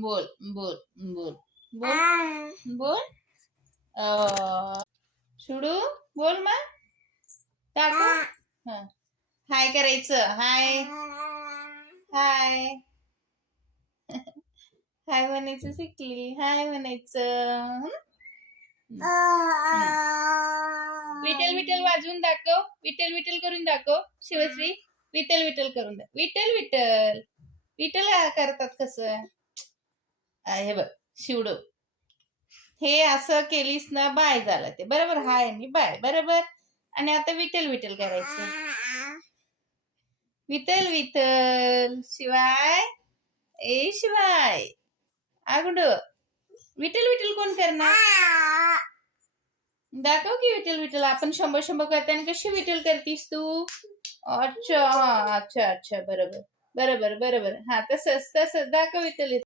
बोल बोल बोल बोल बोल. शुडू बोल मग. टाकू. हाय करायचं. हाय हाय हाय म्हणायचं शिकली. हाय म्हणायचं. विठल विठल वाजवून दाखव. विठल विठल करून दाखव. शिवश्री विठल विठल करून दाखव. विठल विठल विठल करतात कसं. हे बघ शिवडू. हे असं केलीस ना बाय झालं ते बरोबर. हाय आणि बाय बरोबर. आणि आता विठल विठल करायचं. विठल विठल शिवाय ए शिवाय आगुड. विठल विठल कोण करणार. दाखव की विठल विठल. आपण शंभर शंभर करताना कशी विठल करतीस तू. अच्छा अच्छा अच्छा बरोबर बरोबर बरोबर. हा तसंच तसंच दाखव विठल.